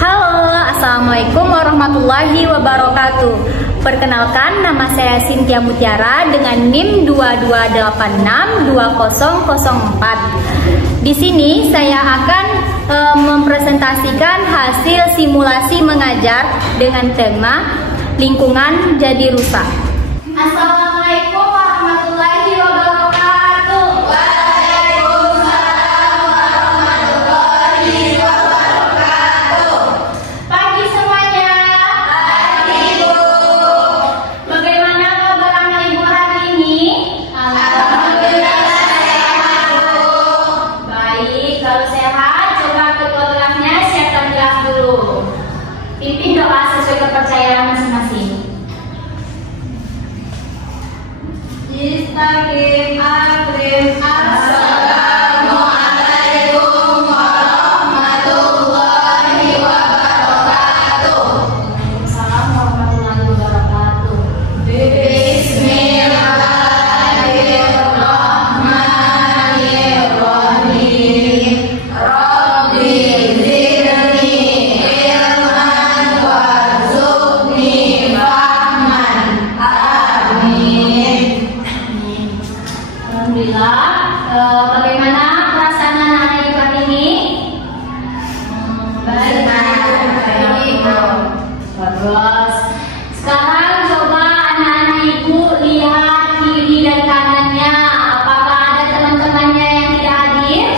Halo, Assalamualaikum warahmatullahi wabarakatuh. Perkenalkan, nama saya Cynthia Mutiara dengan NIM 22862004. Di sini saya akan mempresentasikan hasil simulasi mengajar dengan tema lingkungan jadi rusak. Assalamualaikum warahmatullahi wabarakatuh. Waalaikumsalam warahmatullahi wabarakatuh. Pagi semuanya. Pagi, Bu. Bagaimana kabar anak ibu hari ini? Alhamdulillah sehat, Bu. Baik, kalau sehat coba kedua gelasnya siapkan gelas dulu. Pimpin doa sesuai kepercayaan masing-masing. Istaqim akrim Assalamualaikum warahmatullahi wabarakatuh. Waalaikumsalam warahmatullahi wabarakatuh. Bismillahirrahmanirrahim. Rabbi zidni ilman warzuqni fahman. Amin. Alhamdulillah. Bagaimana perasaan anak-anak ibu hari ini? Baik, Bu. Bagus. Sekarang coba anak-anak ibu lihat kiri dan kanannya. Apakah ada teman-temannya yang tidak hadir?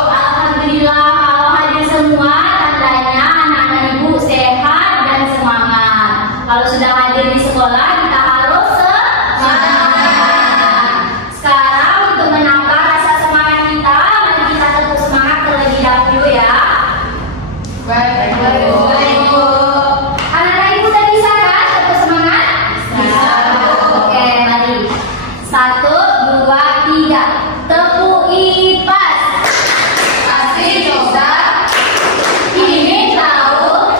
Alhamdulillah, kalau hadir semua tandanya anak-anak ibu sehat dan semangat. Kalau sudah hadir di sekolah kita harus semangat. Sekarang untuk menambah rasa semangat kita, mari kita tetap semangat terlebih dahulu ya. Baik, Bu. Anak-anak ibu udah bisa kan tetap semangat? Bisa, Bu. Oke, mari. 1, 2, 3. Tepuk ipas. Pasti coba. Ingin tahu?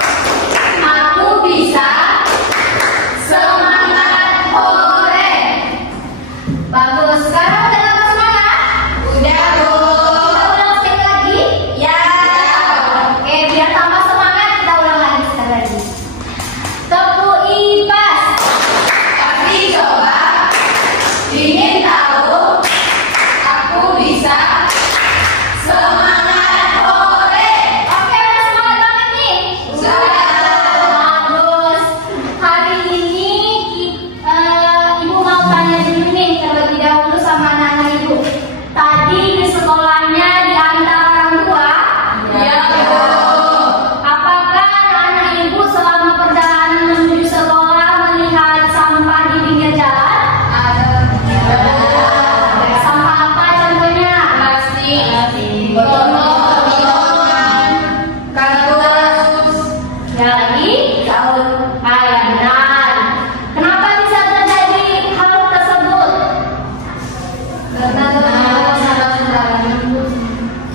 Aku bisa. Semangat hore. Bagus. Sekarang udah tambah semangat? Udah, Bu. Kita ulang sekali lagi? Ya. Oke, biar tambah semangat kita ulang lagi sekali lagi. Tepuk ipas. Pasti coba. Ingin tahu? Aku bisa. Semangat hore. Oke, udah semangat banget nih. Sudah. Bagus. Hari ini ibu mau tanya dulu nih terlebih dahulu sama anak-anak ibu. Tadi di sekolahnya diantar orang tua. Ya, Bu. Apakah anak-anak ibu selama perjalanan menuju sekolah melihat sampah di pinggir jalan? Sampah apa contohnya? Plastik, botol-botolan, kardus, Ya lagi? daun. Ya benar. Kenapa bisa terjadi hal tersebut?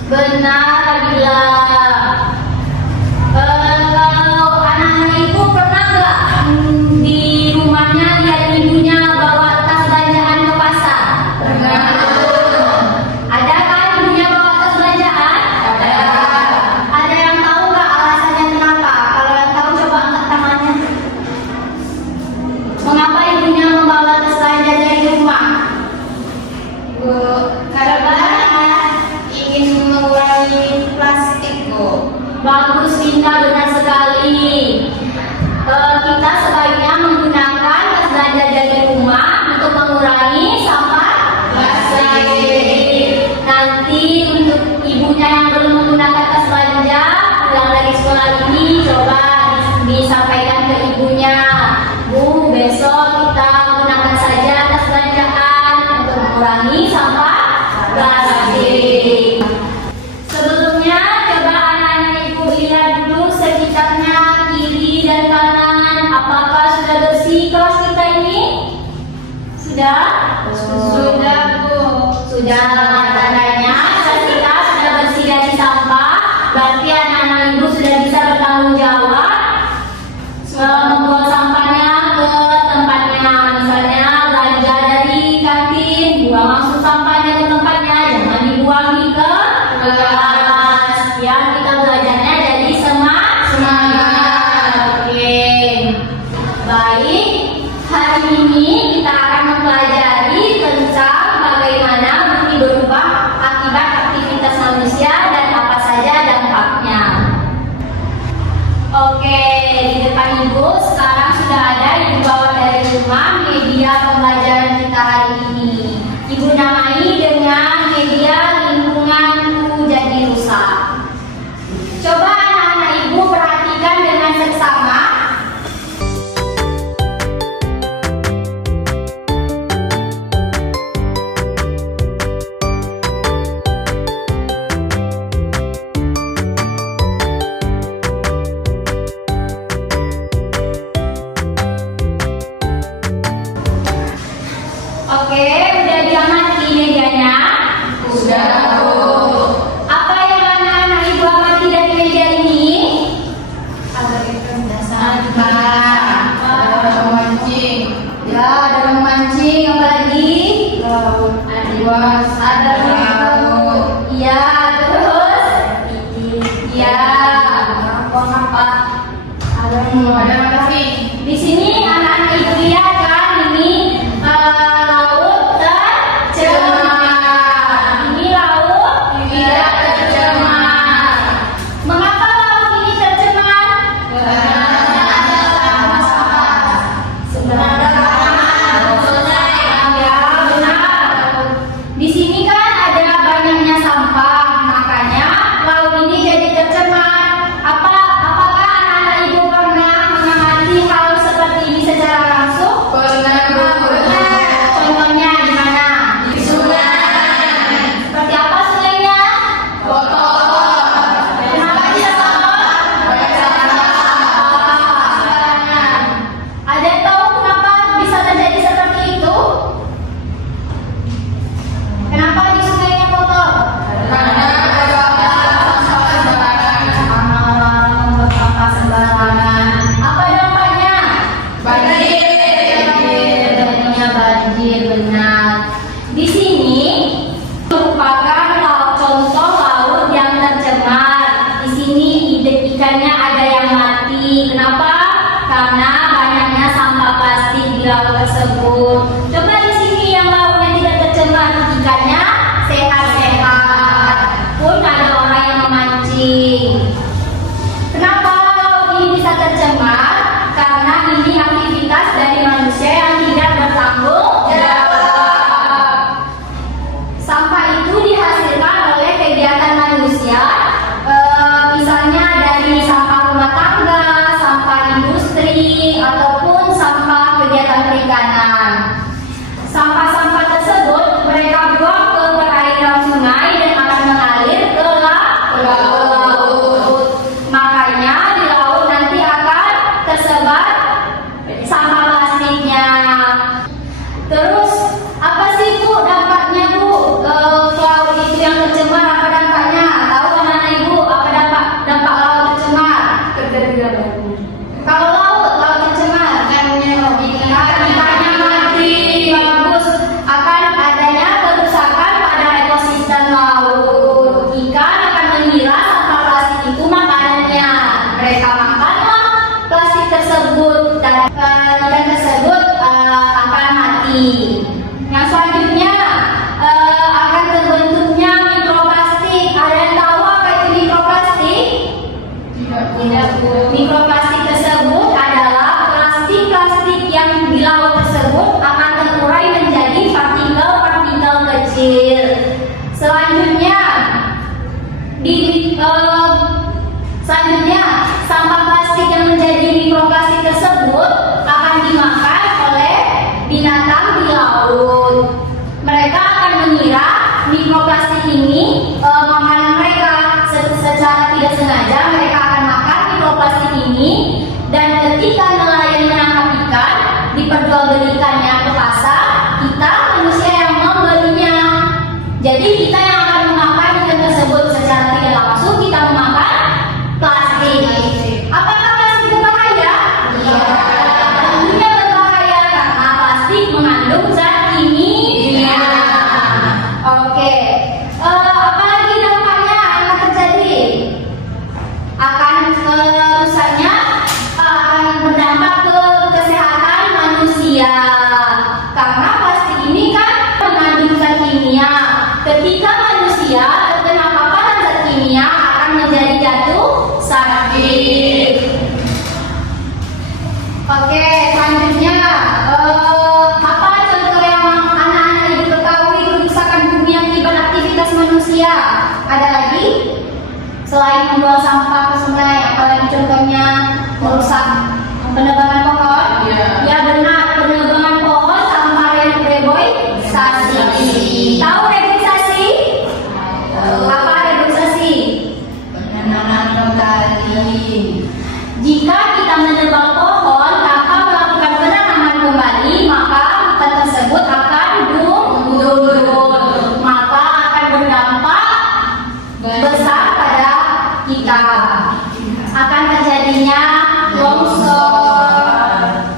Benar, Nabila. Kalau anak-anak ibu pernah nggak di rumahnya lihat ibunya bawa tas belanjaan ke pasar? Ada kan ibunya bawa tas belanjaan? Ada yang tahu nggak alasannya kenapa? Kalau yang tahu coba angkat tangannya. Mengapa ibunya membawa tas belanja dari rumah? Karena ingin mengurangi plastik, Bu. Bagus, Dinda, benar sekali. Kita sebaiknya menggunakan tas belanja dari rumah untuk mengurangi sampah plastik. Nanti untuk ibunya yang belum menggunakan tas belanja pulang dari sekolah ini coba disampaikan ke ibunya, Bu, besok kita gunakan saja tas belanjaan untuk mengurangi sampah plastik. Sebelumnya coba anak-anak ibu lihat dulu sekitarnya kiri dan kanan. Apakah sudah bersih kelas kita ini? Sudah? Sudah, Bu. Sudah, tandanya kelas kita sudah bersih dari media pembelajaran kita hari ini. Ibu namai dengan media lingkunganku jadi rusak. Coba anak-anak ibu perhatikan dengan seksama. Oke, udah diamati medianya? Sudah, Bu. Apa yang anak-anak ibu amati dari media ini? Ada ikan dasar. Ada memancing. Ya, ada memancing, apa lagi? Laut. Ada Luas. ada laut. Iya, terus? Iya. Apa? Ada Ada lagi. Di sini anak-anak ibu lihat kan ini laut tercemar. Ini laut Tidak tercemar. Mengapa laut ini tercemar? Karena ada sampah. Sebenarnya ya benar. Di sini kan ada banyaknya sampah, makanya laut ini jadi tercemar. Apakah anak-anak ibu pernah mengamati hal seperti ini secara langsung? Pernah, Bu. Contohnya di mana? Di sungai. Seperti apa sungainya? Kotor. Kenapa bisa kotor? Banyak sampah. Sembarangan. Ada yang tahu kenapa bisa terjadi seperti itu? Kenapa di sungainya kotor? Karena ada sampah sembarangan. Orang-orang membuang sampah sembarangan. Apa dampaknya? Banjir. Jadinya banjir, benar. Di sini merupakan contoh laut yang tercemar. Di sini ikannya ada yang mati. Kenapa? Karena banyaknya sampah plastik di laut tersebut. Coba di sini yang lautnya tidak tercemar, ikannya sehat-sehat. Pun ada orang yang memancing. Kenapa laut ini bisa tercemar? Karena ini aktivitas dari manusia yang tidak bertanggung jawab. Sampah itu dihasilkan oleh kegiatan manusia, misalnya dari sampah rumah tangga, sampah industri, ataupun sampah kegiatan perikanan. Sampah-sampah tersebut mereka buang ke perairan sungai dan akan mengalir ke laut. Makanya di laut nanti akan tersebar sampah plastiknya. Terus apa sih Bu dampaknya Bu? Laut itu yang tercemar apa dampaknya? Tahu anak-anak ibu apa dampak laut tercemar? Kalau laut tercemar ikannya mati. Bagus. Akan adanya kerusakan pada ekosistem laut. Ikan akan mengira sampah plastik itu makanannya. Mereka makanlah plastik tersebut dan ikan tersebut akan mati. Yang selanjutnya akan terbentuknya mikroplastik. Ada yang tahu apa itu mikroplastik? Tidak, Bu. Mikroplastik tersebut adalah plastik-plastik yang di laut tersebut akan terurai menjadi partikel-partikel kecil. Selanjutnya, sampah plastik yang menjadi mikroplastik tersebut akan dimakan oleh binatang di laut. Mereka akan mengira mikroplastik ini makanan mereka. Secara tidak sengaja mereka akan makan mikroplastik ini, dan ketika nelayan menangkap ikan diperjualbelikannya ke pasar, kita manusia yang membelinya. Jadi kita yang akan memakan ikan tersebut secara tidak langsung, kita memakan plastik. Apakah plastik berbahaya? Iya. Tentunya berbahaya karena plastik mengandung zat kimia. Oke. Apa lagi dampaknya yang akan terjadi? Akan rusaknya akan berdampak ke kesehatan manusia. Karena plastik ini kan mengandung zat kimia. Ketika manusia terkena paparan zat kimia akan menjadi jatuh sakit. Oke, selanjutnya Ada lagi? Selain membuang sampah ke sungai, apalagi contohnya merusak penebangan pohon? Ya benar, penebangan pohon sama reboisasi. Tahu reboisasi? Apa reboisasi? Penanaman kembali. Jika kita menebang pohon tanpa melakukan penanaman kembali, maka hutan tersebut akan gundul, maka akan berdampak besar pada kita. Akan terjadinya longsor.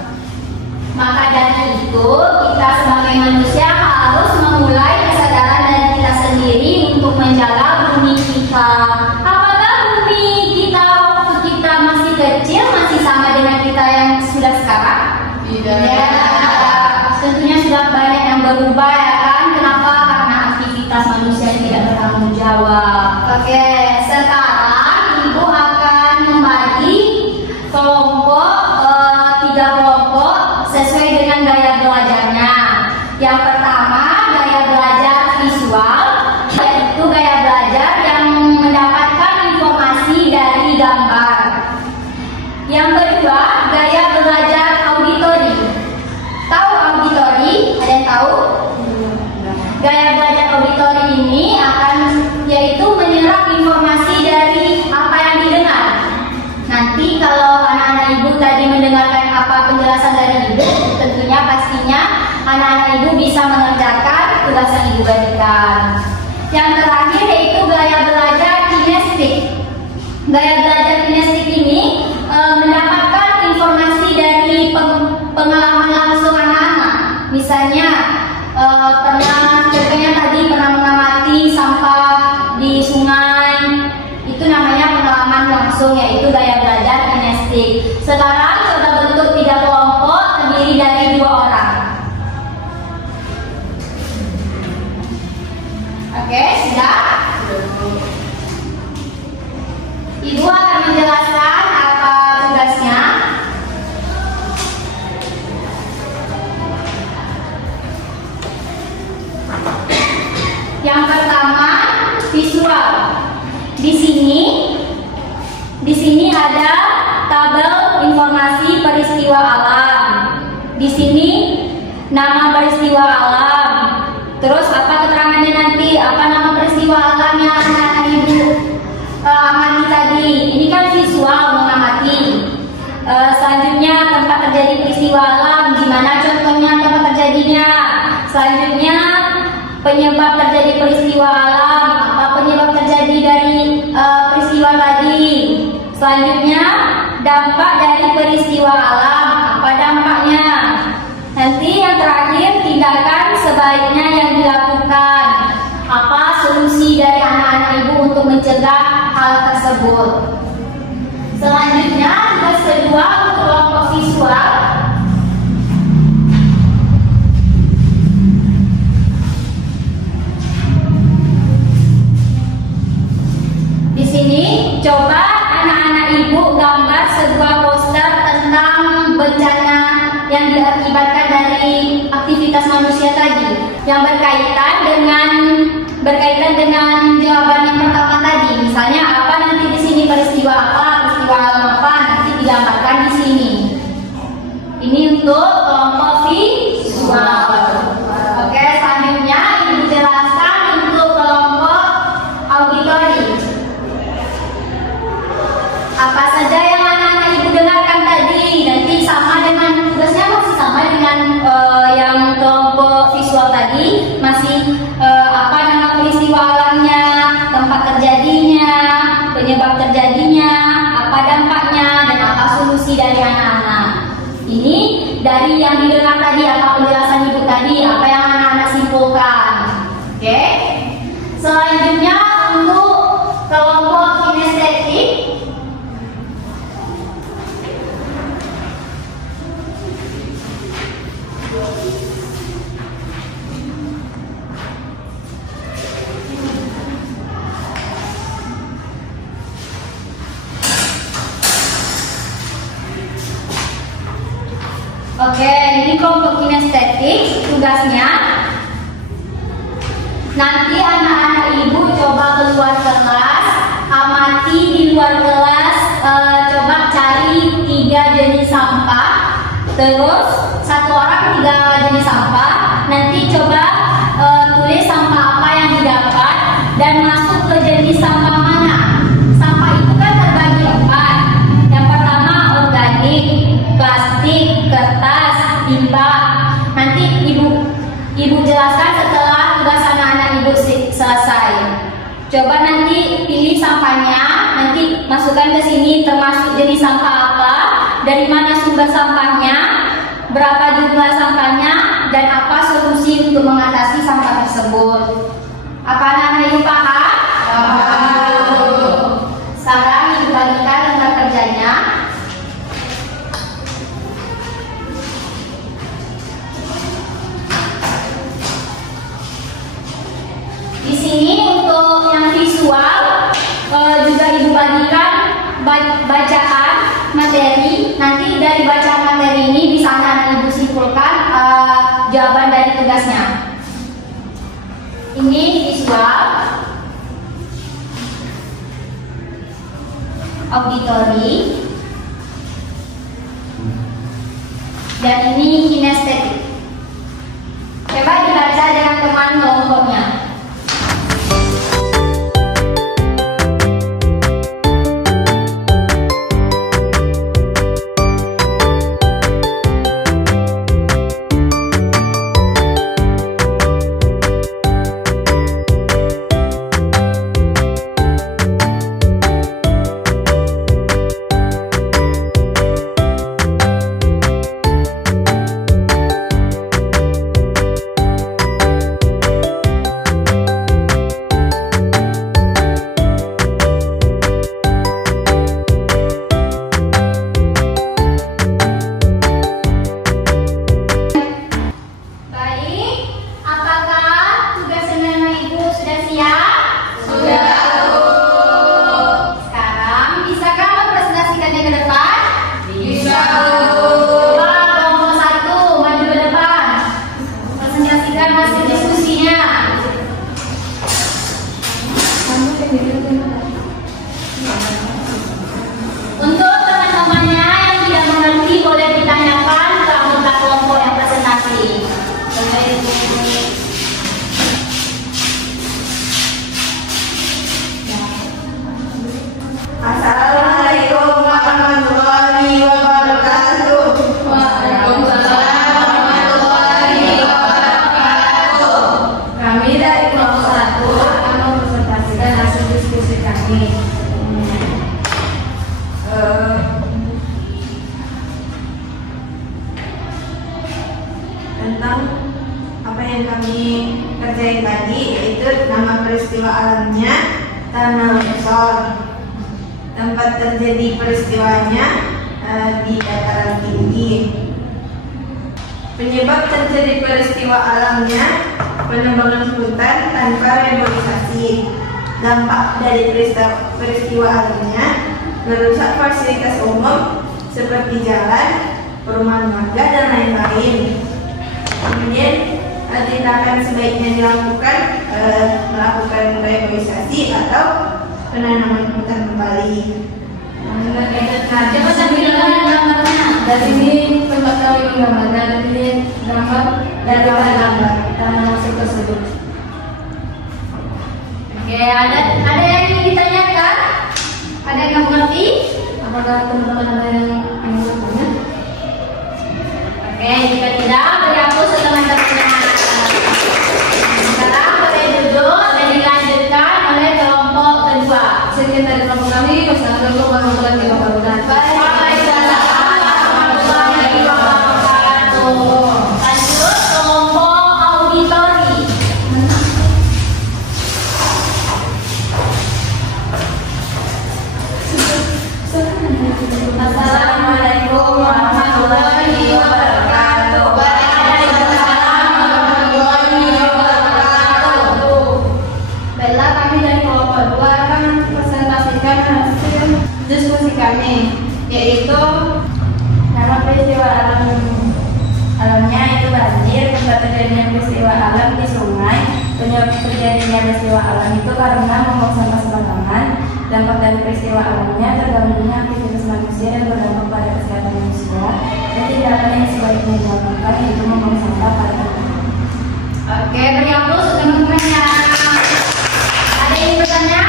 Maka dari itu, kita sebagai manusia harus memulai kesadaran dari kita sendiri untuk menjaga bumi kita. Apakah bumi kita waktu kita masih kecil masih sama dengan kita yang sudah sekarang? Tidak. Ya, tentunya sudah banyak yang berubah ya kan? Kenapa? Karena aktivitas manusia yang tidak bertanggung jawab. Oke, sekarang Ibu akan membagi kelompok 3 kelompok sesuai dengan gaya belajarnya. Yang pertama, gaya belajar visual, yaitu gaya belajar yang mendapatkan informasi dari gambar. Yang kedua, gaya belajar auditori. Tahu auditori? Ada yang tahu? Gaya belajar auditori ini yaitu menyerap informasi dari apa yang didengar. Nanti kalau anak-anak Ibu tadi mendengarkan apa penjelasan dari Ibu, tentunya pastinya anak-anak Ibu bisa mengerjakan tugas yang Ibu berikan. Yang terakhir yaitu gaya belajar kinestik. Gaya belajar kinestik ini mendapatkan informasi dari pengalaman langsung anak-anak. Misalnya contohnya tadi pernah mengamati sampah di sungai, itu namanya pengalaman langsung, yaitu gaya belajar kinestik. Sekarang coba bentuk 3 kelompok terdiri dari 2 orang. Oke, sudah? Ibu akan menjelaskan apa tugasnya. Yang pertama, visual. Di sini ada tabel informasi peristiwa alam. Di sini nama peristiwa alam. Terus apa keterangannya nanti? Apa nama peristiwa alam yang anak-anak Ibu amati tadi? Ini kan visual mengamati. Selanjutnya tempat terjadi peristiwa alam. Di mana contohnya tempat terjadinya? Selanjutnya penyebab terjadi peristiwa alam. Apa penyebab terjadi dari peristiwa tadi? Selanjutnya dampak dari peristiwa alam. Apa dampaknya? Nanti yang terakhir tindakan sebaiknya yang dilakukan. Apa solusi dari anak-anak Ibu untuk mencegah hal tersebut? Selanjutnya tugas kedua untuk kelompok visual. Di sini coba anak-anak Ibu gambar sebuah poster tentang bencana yang diakibatkan dari aktivitas manusia tadi, yang berkaitan dengan jawaban yang pertama tadi. Misalnya apa nanti di sini peristiwa apa, peristiwa alam apa, nanti digambarkan di sini. Ini untuk kelompok visual. Oke, selanjutnya Ibu jelaskan untuk kelompok auditori. Apa saja yang anak-anak Ibu dengarkan tadi? Nanti sama dengan tugasnya masih sama dengan yang kelompok visual tadi. Masih apa nama peristiwa alamnya, tempat terjadinya, penyebab terjadinya, apa dampaknya, dan apa solusi dari anak-anak. Ini dari yang didengar tadi, apa penjelasan Ibu tadi, apa yang anak-anak simpulkan. Oke. Selanjutnya untuk kelompok kinestetik. Oke, ini kelompok kinestetik. Tugasnya nanti anak-anak Ibu coba keluarkan Terus satu orang 3 jenis sampah. Nanti coba tulis sampah apa yang didapat dan masuk ke jenis sampah mana. Sampah itu kan terbagi 4. Yang pertama organik, plastik, kertas, limbah. Nanti ibu jelaskan setelah tugas anak-anak ibu selesai. Coba nanti pilih sampahnya, nanti masukkan ke sini termasuk jenis sampah apa, dari mana sumber sampahnya, berapa jumlah sampahnya, dan apa solusi untuk mengatasi sampah tersebut. Apa anak-anak ibu paham? Sekarang ibu bagikan lembar kerjanya. Di sini untuk yang visual juga ibu bagikan bacaan materi. Nanti dari bacaan materi ini bisa anak-anak ibu simpulkan jawaban dari tugasnya. Ini visual, auditory, dan ini kinestetik. Coba dibaca dengan teman kelompoknya. Untuk teman-temannya yang tidak mengerti boleh ditanyakan ke anggota kelompok yang presentasi. Assalamualaikum warahmatullahi wabarakatuh. Waalaikumsalam warahmatullahi wabarakatuh. Kami dari kelompok 1 akan mempresentasikan hasil diskusi kami. Tentang apa yang kami kerjain tadi, yaitu nama peristiwa alamnya tanah longsor. Tempat terjadi peristiwanya di dataran tinggi. Penyebab terjadi peristiwa alamnya penebangan hutan tanpa reboisasi. Dampak dari peristiwa alamnya merusak fasilitas umum seperti jalan, perumahan warga, dan lain-lain. Kemudian tindakan sebaiknya dilakukan melakukan reboisasi atau penanaman hutan kembali. Coba tampilkan gambarnya. Dari sini tempat kami menggambarkan, dari sini gambar dari gambar tanah longsor tersebut. Oke, ada yang ingin ditanyakan? Ada yang mengerti? Apakah teman-teman ada yang ingin bertanya? Oke, jika tidak, beri aku seteman-temannya. Sekarang boleh duduk dan dilanjutkan oleh kelompok kedua. Sekian dari kelompok kami. Wassalamualaikum warahmatullahi wabarakatuh. Waalaikumsalam warahmatullahi wabarakatuh. Lanjut kelompok auditori. Assalamualaikum warahmatullahi wabarakatuh. Waalaikumsalam warahmatullahi wabarakatuh. Baiklah, kami dari kelompok 2 akan presentasikan hasil diskusi kami, yaitu nama peristiwa alamnya itu banjir. Tempat terjadinya peristiwa alam di sungai. Penyebab terjadinya peristiwa alam itu karena membuang sampah sembarangan. Dampak dari peristiwa alamnya terganggunya aktivitas manusia dan berdampak pada kesehatan manusia. dan tindakan yang sebaiknya dilakukan yaitu membuang sampah pada tempatnya. Oke, beri aplaus untuk teman-temannya. Ada yang bertanya?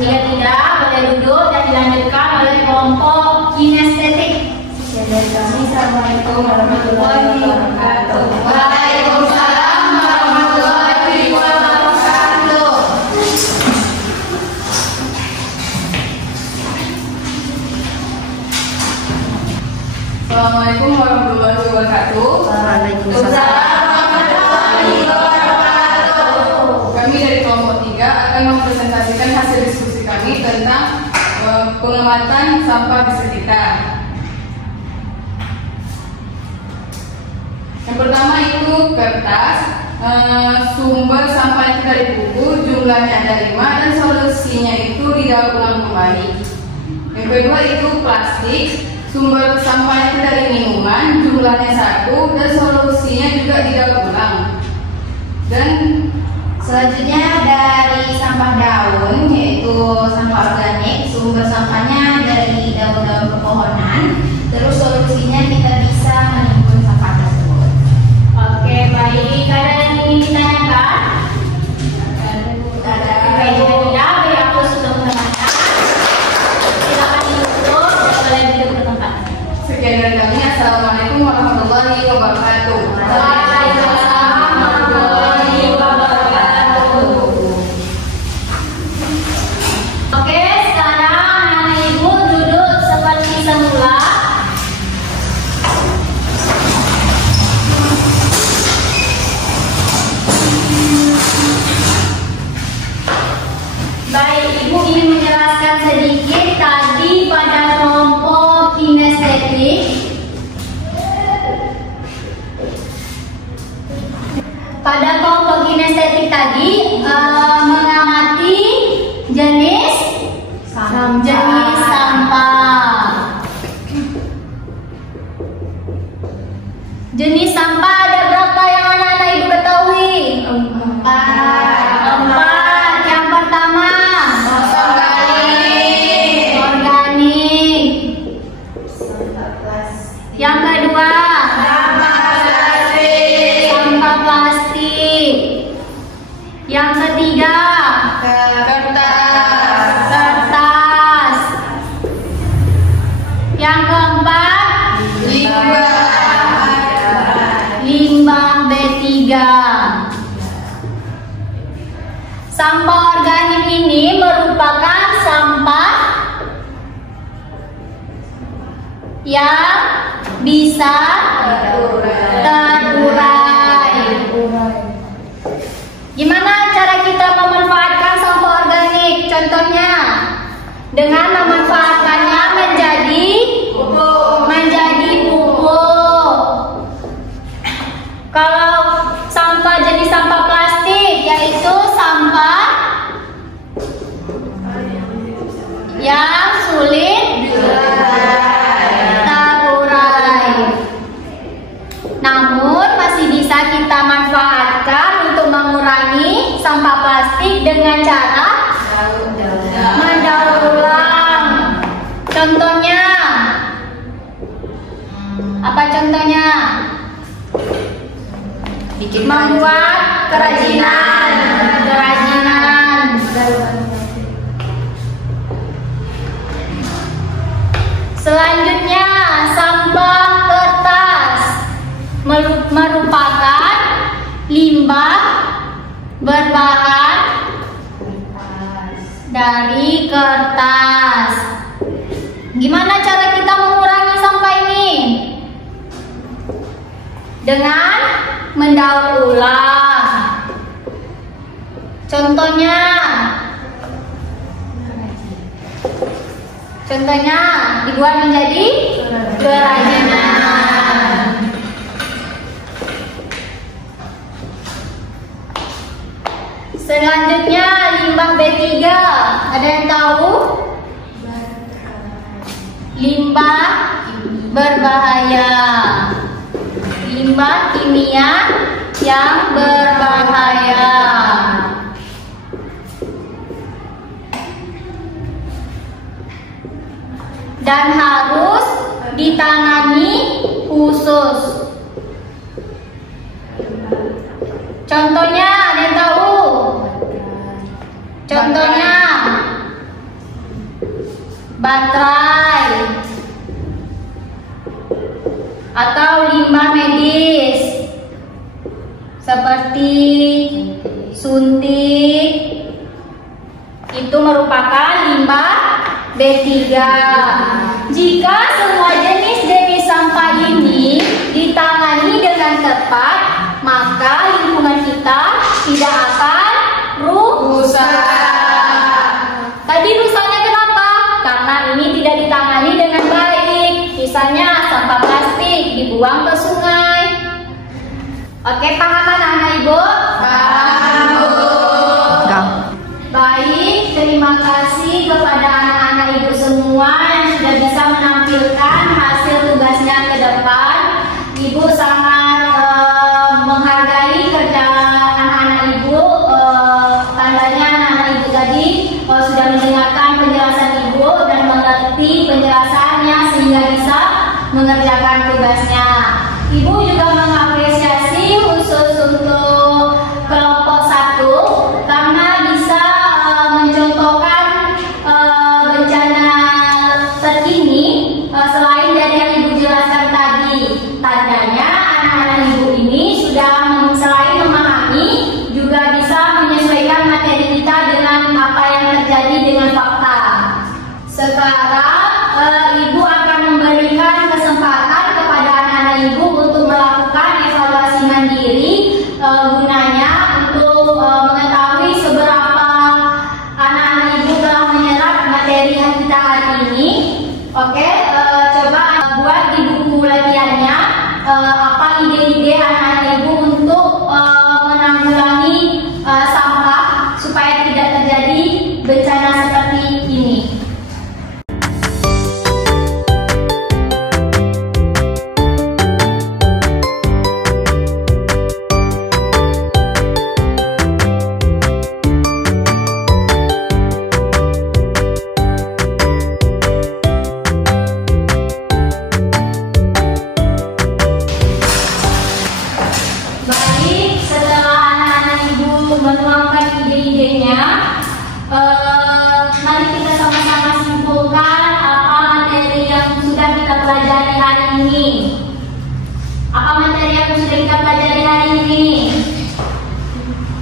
Jika tidak, boleh duduk dan dilanjutkan oleh kelompok kinestetik. Sekian dari kami. Assalamualaikum warahmatullahi wabarakatuh. Waalaikumsalam warahmatullahi wabarakatuh. Assalamualaikum warahmatullahi wabarakatuh. Waalaikumsalam warahmatullahi wabarakatuh. Kami dari kelompok 3 akan mempresentasikan hasil diskusi kami tentang pengamatan sampah di sekitar. Yang pertama itu kertas, sumber sampah itu dari buku, jumlahnya ada 5 dan solusinya itu didaur ulang kembali. Yang kedua itu plastik, sumber sampahnya itu dari minuman, jumlahnya 1 dan solusinya juga didaur ulang. Dan Selanjutnya dari sampah daun, yaitu sampah organik, sumber sampahnya dari daun-daun pepohonan, terus solusinya kita bisa menimbun sampah tersebut. Oke, baik. Ada yang ingin ditanyakan? Jika tidak, beri aplaus untuk teman-teman. Silakan duduk dan boleh duduk ke tempatnya. sekian dari kami. Assalamualaikum warahmatullahi wabarakatuh. Waalaikumsalam warahmatullahi wabarakatuh. Oke, sekarang anak ibu duduk seperti semula. Baik, ibu ingin menjelaskan sedikit tadi pada kelompok kinestetik. Pada kelompok kinestetik tadi mengamati jenis sampah. Jenis sampah ada berapa yang anak-anak ibu ketahui? 4. Yang pertama organik. Yang kedua sampah plastik. Yang ketiga kertas. Yang keempat limbah B3. Sampah organik ini merupakan sampah yang bisa terurai. Gimana cara kita memanfaatkan sampah organik? Contohnya dengan memanfaatkannya menjadi pupuk. Kalau sampah jenis sampah plastik, yaitu sampah yang sulit terurai. Namun masih bisa kita manfaatkan untuk mengurangi sampah plastik dengan cara mendaur ulang. Contohnya apa contohnya? Membuat kerajinan. Selanjutnya sampah kertas merupakan limbah berbahan dari kertas. Gimana cara kita mengurangi sampah ini? Dengan mendaur ulang. Contohnya dibuat menjadi kerajinan. Selanjutnya limbah B3. Ada yang tahu? Limbah berbahaya. Limbah kimia yang berbahaya. Dan harus ditangani khusus. Contohnya, ada yang tahu? Contohnya, baterai atau limbah medis seperti suntik, itu merupakan limbah B3. Jika semua jenis sampah ini ditangani dengan tepat, maka lingkungan kita tidak akan rusak. Tadi rusaknya kenapa? Karena ini tidak ditangani dengan baik. Misalnya sampah plastik dibuang ke sungai. Oke, paham anak-anak Ibu? Paham, Bu. Baik, terima kasih kepada anak-anak Ibu semua yang sudah bisa menampilkan hasil tugasnya ke depan. Ibu sangat menghargai kerja anak-anak Ibu. Tandanya anak-anak Ibu tadi sudah mendengarkan penjelasan Ibu dan mengerti penjelasannya sehingga bisa mengerjakan tugasnya. Ibu juga mengapresiasi khusus untuk kelompok 1 karena bisa mencontohkan bencana terkini selain dari yang Ibu jelaskan tadi. Tandanya anak-anak Ibu ini sudah selain memahami juga bisa menyesuaikan materi kita dengan apa yang terjadi dengan fakta. Sekarang Ibu akan memberikan kesempatan kepada anak-anak Ibu untuk melakukan evaluasi mandiri, gunanya untuk mengetahui seberapa anak-anak Ibu telah menyerap materi yang kita hari ini. Oke, coba buat di buku latihannya apa ide-ide anak-anak Ibu untuk menanggulangi sampah supaya tidak terjadi bencana seperti ini. Baik, setelah anak-anak Ibu menuangkan ide-idenya, mari kita sama-sama simpulkan apa materi yang sudah kita pelajari hari ini. Apa materi yang sudah kita pelajari hari ini?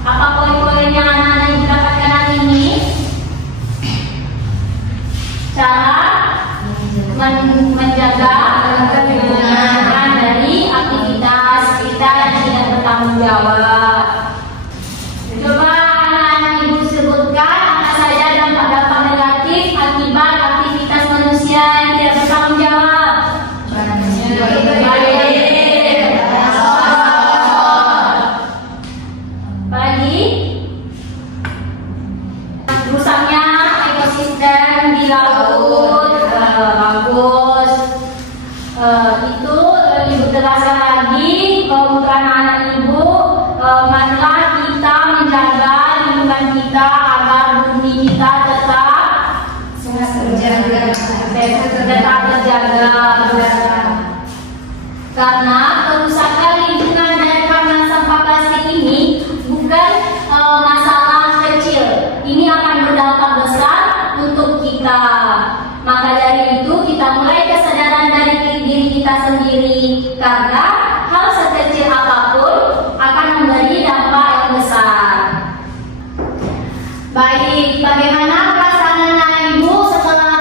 Apa poin-poin yang anak-anak Ibu dapatkan hari ini? Cara menjaga kebersihan dari aktivitas kita yang tidak bertanggung jawab. Coba anak-anak Ibu sebutkan apa saja dampak-dampak negatif akibat aktivitas manusia yang tidak bertanggung jawab. Bagi rusaknya ekosistem di laut, bagus. Itu Ibu jelaskan lagi untuk anak-anak Ibu, marilah kita menjaga lingkungan kita agar bumi kita tetap terjaga. Karena kerusakan lingkungan dari karena sampah plastik ini bukan masalah kecil. Ini akan berdampak besar untuk kita. Maka dari itu kita mulai kesadaran dari diri kita sendiri, karena hal sekecil apapun akan memberi dampak yang besar. Baik, bagaimana perasaan anak Ibu setelah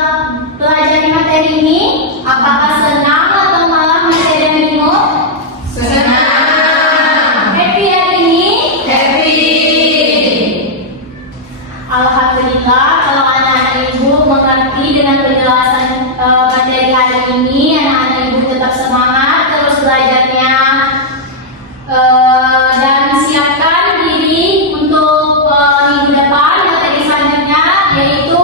pelajari materi ini? Apakah senang atau malah masih ada bingung? Senang. Happy hari ini? Happy. Alhamdulillah kalau anak-anak Ibu mengerti dengan penjelasan materi hari ini, anak-anak Ibu tetap semangat terus belajarnya dan siapkan diri untuk minggu depan materi selanjutnya, yaitu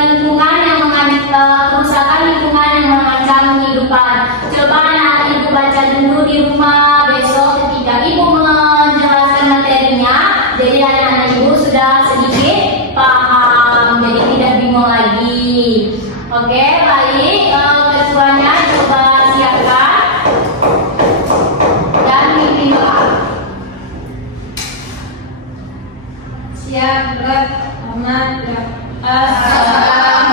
lingkungan yang kerusakan lingkungan yang mengancam kehidupan. Coba anak-anak Ibu baca dulu di rumah, besok ketika Ibu menjelaskan materinya, jadi anak-anak Ibu sudah sedikit paham, jadi tidak bingung lagi. Oke, baik, ketuanya coba Ahmad. Assalamualaikum.